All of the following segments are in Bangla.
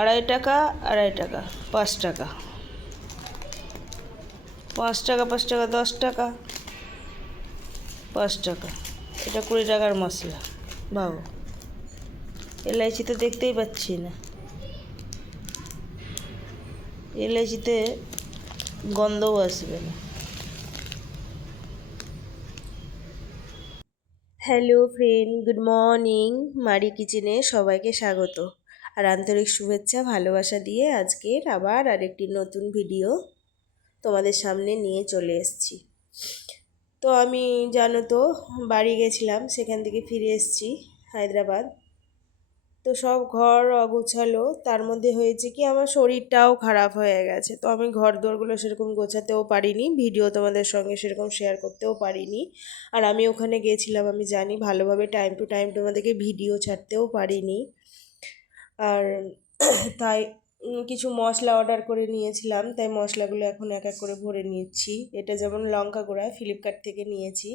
আড়াই টাকা আড়াই টাকা, পাঁচ টাকা। পাঁচ টাকা পাঁচ টাকা, দশ টাকা, পাঁচ টাকা। এটা কুড়ি টাকার মশলা, ভাবো। এলাইচি তো দেখতেই পাচ্ছি না। এলাইচিতে গন্ধও আসবে না। হ্যালো ফ্রেন্ড গুড মর্নিং মারি কিচেনে সবাইকে স্বাগত। আর আন্তরিক শুভেচ্ছা, ভালোবাসা দিয়ে আজকের আবার আরেকটি নতুন ভিডিও তোমাদের সামনে নিয়ে চলে এসেছি। তো আমি, জানো তো, বাড়ি গেছিলাম, সেখান থেকে ফিরে এসেছি হায়দ্রাবাদ। তো সব ঘর অগোছালো, তার মধ্যে হয়েছে কি, আমার শরীরটাও খারাপ হয়ে গেছে। তো আমি ঘর দোরগুলো সেরকম গোছাতেও পারিনি, ভিডিও তোমাদের সঙ্গে সেরকম শেয়ার করতেও পারিনি। আর আমি ওখানে গেছিলাম, আমি জানি, ভালোভাবে টাইম টু টাইম তোমাদেরকে ভিডিও ছাড়তেও পারিনি। আর তাই কিছু মশলা অর্ডার করে নিয়েছিলাম। তাই মশলাগুলো এখন এক এক করে ভরে নিচ্ছি। এটা যেমন লঙ্কা গুঁড়া ফ্লিপকার্ট থেকে নিয়েছি।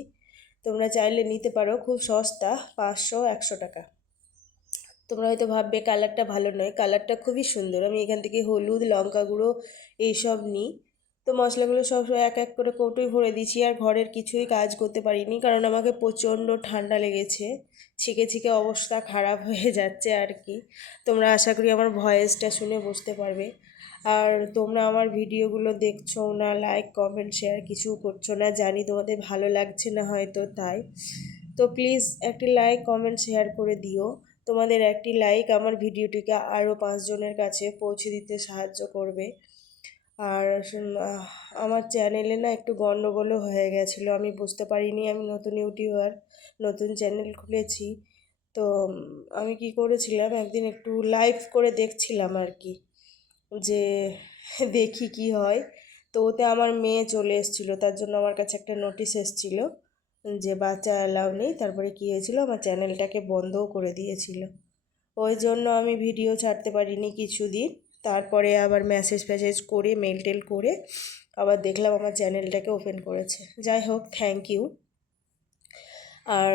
তোমরা চাইলে নিতে পারো, খুব সস্তা, পাঁচশো, একশো টাকা। তোমরা হয়তো ভাববে, কালারটা ভালো নয়। কালারটা খুবই সুন্দর। আমি এখান থেকে হলুদ, লঙ্কা গুঁড়ো, এইসব নিই। তো মশলাগুলো সব এক এক করে কৌটোই ভরে দিয়েছি আর ঘরের কিছুই কাজ করতে পারিনি কারণ আমাকে প্রচণ্ড ঠান্ডা লেগেছে। ছিকে ছিকে অবস্থা খারাপ হয়ে যাচ্ছে আর কি। তোমরা আশা করি আমার ভয়েসটা শুনে বুঝতে পারবে। আর তোমরা আমার ভিডিওগুলো দেখছ না লাইক কমেন্ট শেয়ার কিছু করছ না, জানি তোমাদের ভালো লাগছে না হয়তো তাই। তো প্লিজ একটি লাইক কমেন্ট শেয়ার করে দিও। তোমাদের একটি লাইক আমার ভিডিওটিকে আরও পাঁচজনের কাছে পৌঁছে দিতে সাহায্য করবে। আর আমার চ্যানেলে না একটু গণ্ডগোলও হয়ে গেছিল। আমি বুঝতে পারিনি, আমি নতুন ইউটিউবার, নতুন চ্যানেল খুলেছি। তো আমি কি করেছিলাম, একদিন একটু লাইভ করে দেখছিলাম আর কি, যে দেখি কি হয়। তো ওতে আমার মেয়ে চলে এসেছিল, তার জন্য আমার কাছে একটা নোটিশ এসেছিল, যে বাচ্চা অ্যালাউ নেই, তারপরে কী হয়েছিল, আমার চ্যানেলটাকে বন্ধও করে দিয়েছিল। ওই জন্য আমি ভিডিও ছাড়তে পারিনি কিছুদিন। তারপরে আবার মেসেজ ফ্যাসেজ করে মেল টেল করে আবার দেখলাম আমার চ্যানেলটাকে ওপেন করেছে। যাই হোক থ্যাংক ইউ আর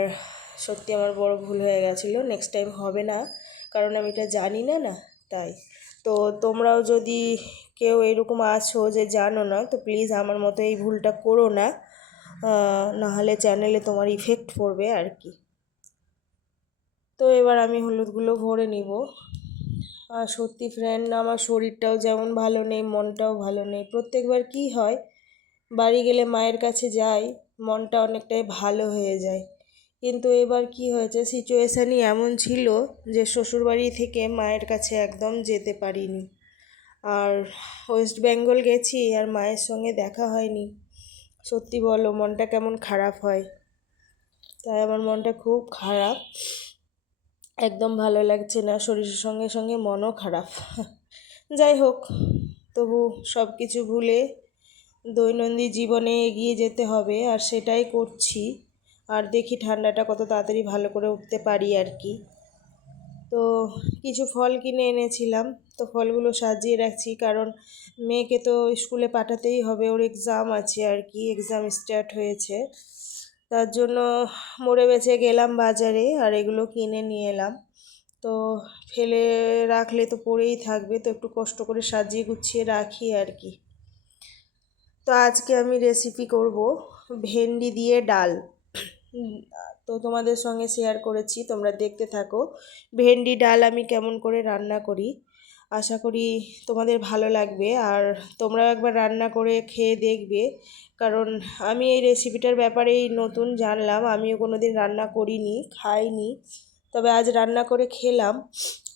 সত্যি আমার বড় ভুল হয়ে গেছিল নেক্সট টাইম হবে না, কারণ আমি এটা জানি না না, তাই। তো তোমরাও যদি কেউ এরকম আছো যে জানো না, তো প্লিজ আমার মতো এই ভুলটা করো না নাহলে চ্যানেলে তোমার ইফেক্ট পড়বে আর কি। তো এবার আমি হলুদগুলো ভরে নিব। আর সত্যি ফ্রেন্ড আমার শরীরটাও যেমন ভালো নেই, মনটাও ভালো নেই। প্রত্যেকবার কি হয়, বাড়ি গেলে মায়ের কাছে যাই, মনটা অনেকটাই ভালো হয়ে যায়। কিন্তু এবার কি হয়েছে সিচুয়েশানই এমন ছিল যে শ্বশুরবাড়ি থেকে মায়ের কাছে একদম যেতে পারিনি। আর ওয়েস্ট বেঙ্গল গেছি আর মায়ের সঙ্গে দেখা হয়নি। সত্যি বলো, মনটা কেমন খারাপ হয়। তাই আমার মনটা খুব খারাপ। একদম ভালো লাগছে না, শরীরের সঙ্গে সঙ্গে মনও খারাপ। যাই হোক, তবু সব কিছু ভুলে দৈনন্দিন জীবনে এগিয়ে যেতে হবে, আর সেটাই করছি। আর দেখি ঠান্ডাটা কত তাড়াতাড়ি ভালো করে উঠতে পারি আর কি। তো কিছু ফল কিনে এনেছিলাম, তো ফলগুলো সাজিয়ে রাখছি, কারণ মেয়েকে তো স্কুলে পাঠাতেই হবে, ওর এক্সাম আছে আর কি এক্সাম স্টার্ট হয়েছে। তার জন্য মরে বেঁচে গেলাম বাজারে আর এগুলো কিনে নিয়ে এলাম। তো ফেলে রাখলে তো পড়েই থাকবে, তো একটু কষ্ট করে সাজিয়ে গুছিয়ে রাখি আর কি। তো আজকে আমি রেসিপি করব ভেন্ডি দিয়ে ডাল। তো তোমাদের সঙ্গে শেয়ার করেছি, তোমরা দেখতে থাকো ভেন্ডি ডাল আমি কেমন করে রান্না করি। আশা করি তোমাদের ভালো লাগবে। আর তোমরাও একবার রান্না করে খেয়ে দেখবে। কারণ আমি এই রেসিপিটার ব্যাপারেই নতুন জানলাম। আমিও কোনো দিন রান্না করিনি, খাইনি। তবে আজ রান্না করে খেলাম।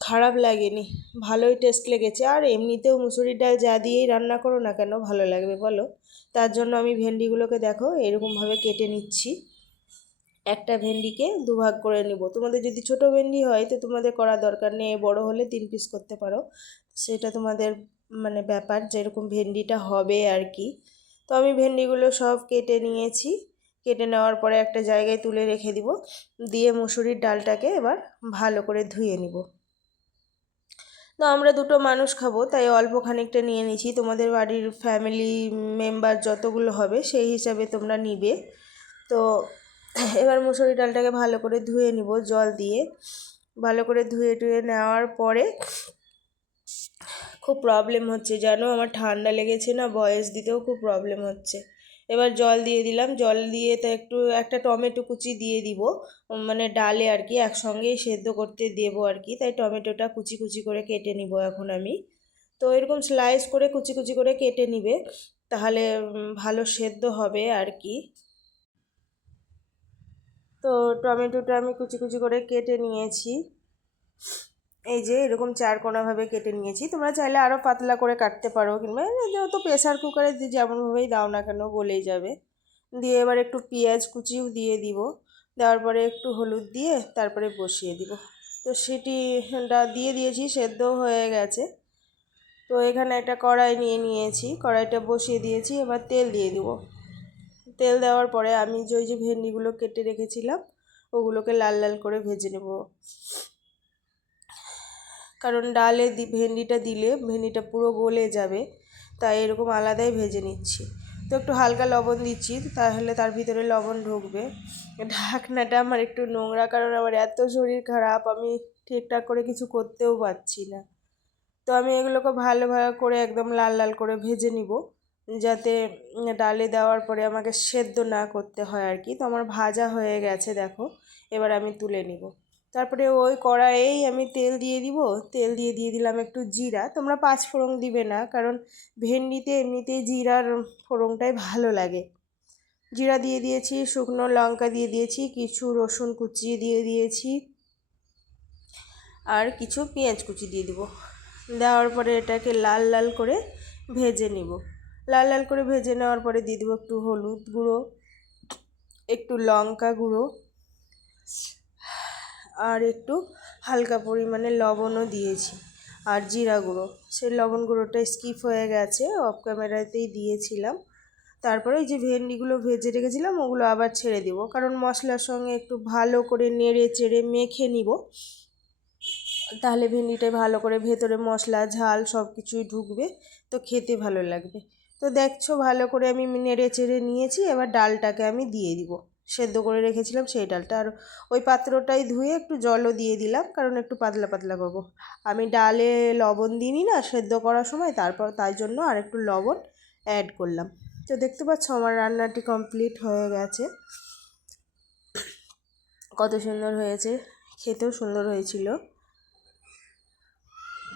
খারাপ লাগেনি, ভালোই টেস্ট লেগেছে। আর এমনিতেও মুসুরির ডাল যা দিয়েই রান্না করো না কেন, ভালো লাগবে বলো। তার জন্য আমি ভেন্ডিগুলোকে দেখো, এরকমভাবে কেটে নিচ্ছি। একটা ভেন্ডিকে দুভাগ করে নেব। তোমাদের যদি ছোট ভেন্ডি হয়, তো তোমাদের করা দরকার নেই। বড় হলে তিন পিস করতে পারো। সেটা তোমাদের মানে ব্যাপার, যেরকম ভেন্ডিটা হবে আর কি। তো আমি ভেন্ডিগুলো সব কেটে নিয়েছি। কেটে নেওয়ার পরে একটা জায়গায় তুলে রেখে দিব। দিয়ে মুসুরির ডালটাকে এবার ভালো করে ধুয়ে নিব। তো আমরা দুটো মানুষ খাব, তাই অল্প খানিকটা নিয়ে নিয়েছি। তোমাদের বাড়ির ফ্যামিলি মেম্বার যতগুলো হবে, সেই হিসাবে তোমরা নিবে। তো এবার মুসুরি ডালটাকে ভালো করে ধুয়ে নিব জল দিয়ে। ভালো করে ধুয়ে টুয়ে নেওয়ার পরে খুব প্রবলেম হচ্ছে, জানো? আমার ঠান্ডা লেগেছে না, বয়স দিতেও খুব প্রবলেম হচ্ছে। এবার জল দিয়ে দিলাম, জল দিয়ে তো একটু, একটা টমেটো কুচি দিয়ে দিব। মানে ডালে আর কি, একসঙ্গেই সেদ্ধ করতে দেবো আর কি, তাই টমেটোটা কুচি কুচি করে কেটে নিব এখন আমি। তো এরকম স্লাইস করে কুচি কুচি করে কেটে নিবে, তাহলে ভালো সেদ্ধ হবে আর কি। তো টমেটোটা আমি কুচি কুচি করে কেটে নিয়েছি। এই যে এরকম চার চারকোনাভাবে কেটে নিয়েছি। তোমরা চাইলে আরও পাতলা করে কাটতে পারো কিংবা যেহেতু প্রেশার কুকারে যেমনভাবেই দাও না কেন গলেই যাবে। দিয়ে এবার একটু পেঁয়াজ কুচিও দিয়ে দিব। দেওয়ার পরে একটু হলুদ দিয়ে তারপরে বসিয়ে দিব। তো সেটিটা দিয়ে দিয়েছি সেদ্ধ হয়ে গেছে। তো এখানে একটা কড়াই নিয়ে নিয়েছি। কড়াইটা বসিয়ে দিয়েছি, এবার তেল দিয়ে দিব। তেল দেওয়ার পরে আমি যে ওই যে ভেন্ডিগুলো কেটে রেখেছিলাম, ওগুলোকে লাল লাল করে ভেজে নেব। কারণ ডালে দি, ভেন্ডিটা দিলে ভেন্ডিটা পুরো গলে যাবে, তাই এরকম আলাদাই ভেজে নিচ্ছি। তো একটু হালকা লবণ দিচ্ছি, তাহলে তার ভিতরে লবণ ঢুকবে। ঢাকনাটা আমার একটু নোংরা, কারণ আমার এত শরীর খারাপ, আমি ঠিকঠাক করে কিছু করতেও পারছি না। তো আমি এগুলোকে ভালোভাবে করে একদম লাল লাল করে ভেজে নিব। যাতে ডালে দেওয়ার পরে আমাকে সেদ্ধ না করতে হয় আর কি। তো আমার ভাজা হয়ে গেছে, দেখো। এবার আমি তুলে নিব। তারপরে ওই কড়াইয়েই আমি তেল দিয়ে দিব। তেল দিয়ে দিয়ে দিলাম একটু জিরা। তোমরা পাঁচ ফোড়ন দিবে না, কারণ ভেন্ডিতে এমনিতেই জিরার ফোড়নটাই ভালো লাগে। জিরা দিয়ে দিয়েছি, শুকনো লঙ্কা দিয়ে দিয়েছি, কিছু রসুন কুচিয়ে দিয়ে দিয়েছি, আর কিছু পেঁয়াজ কুচি দিয়ে দিব। দেওয়ার পরে এটাকে লাল লাল করে ভেজে নিব। লাল লাল করে ভেজে নেওয়ার পরে দিয়ে দেবো একটু হলুদ গুঁড়ো, একটু লঙ্কা গুঁড়ো আর একটু হালকা পরিমাণে লবণও দিয়েছি আর জিরা গুঁড়ো। সেই লবণ গুঁড়োটা স্কিপ হয়ে গেছে, অফ ক্যামেরাতেই দিয়েছিলাম। তারপরে যে ভেন্ডিগুলো ভেজে রেখেছিলাম, ওগুলো আবার ছেড়ে দেবো। কারণ মশলার সঙ্গে একটু ভালো করে নেড়ে চেড়ে মেখে নিব, তাহলে ভেন্ডিটায় ভালো করে ভেতরে মশলা, ঝাল সব কিছুই ঢুকবে, তো খেতে ভালো লাগবে। তো দেখছ, ভালো করে আমি নেড়ে চেড়ে নিয়েছি, এবার ডালটাকে আমি দিয়ে দিব। সেদ্ধ করে রেখেছিলাম সেই ডালটা। আর ওই পাত্রটাই ধুয়ে একটু জলও দিয়ে দিলাম, কারণ একটু পাতলা পাতলা করব। আমি ডালে লবণ দিইনি না, সেদ্ধ করার সময়, তারপর তাই জন্য আর একটু লবণ অ্যাড করলাম। তো দেখতে পাচ্ছ, আমার রান্নাটি কমপ্লিট হয়ে গেছে। কত সুন্দর হয়েছে, খেতেও সুন্দর হয়েছিল।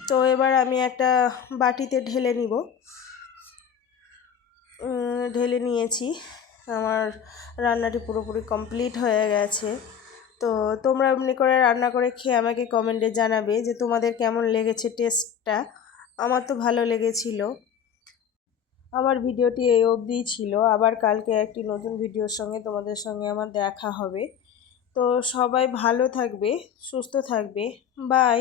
তো এবার আমি একটা বাটিতে ঢেলে নিব। ঢেলে নিয়েছি। আমার রান্নাটি পুরোপুরি কমপ্লিট হয়ে গেছে। তো তোমরা এমনি করে রান্না করে খেয়ে আমাকে কমেন্টে জানাবে যে তোমাদের কেমন লেগেছে টেস্টটা আমার তো ভালো লেগেছিল। আমার ভিডিওটি এই অবধিই ছিল। আবার কালকে একটি নতুন ভিডিওর সঙ্গে তোমাদের সঙ্গে আমার দেখা হবে। তো সবাই ভালো থাকবে, সুস্থ থাকবে। বাই